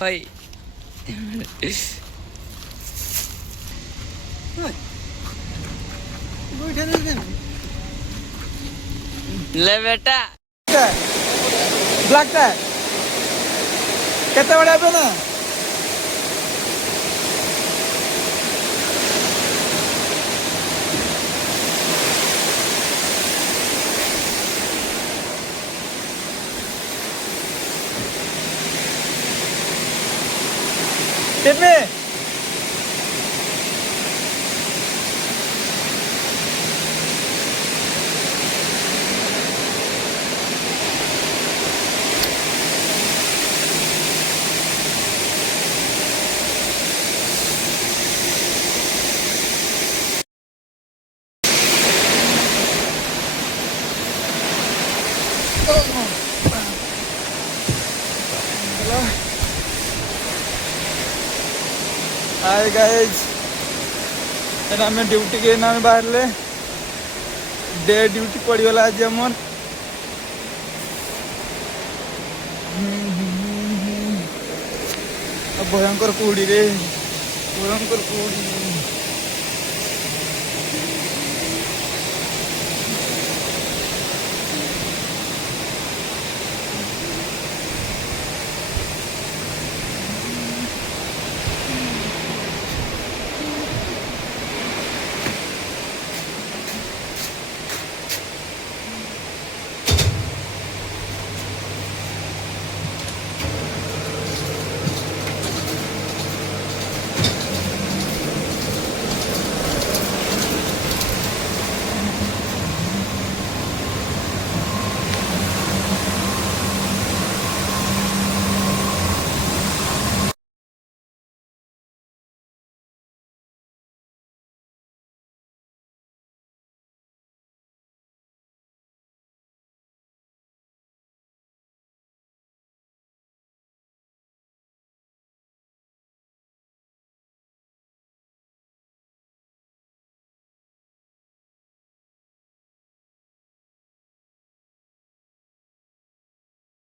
भाई ले बेटा ब्लैक का कितने बड़े पे ना कितने हाय गाइस एना में ड्यूटी के नाम बाहर ले डे ड्यूटी पड़ी वाला आज हमर भयंकर कुड़ी रे भयंकर कुड़ी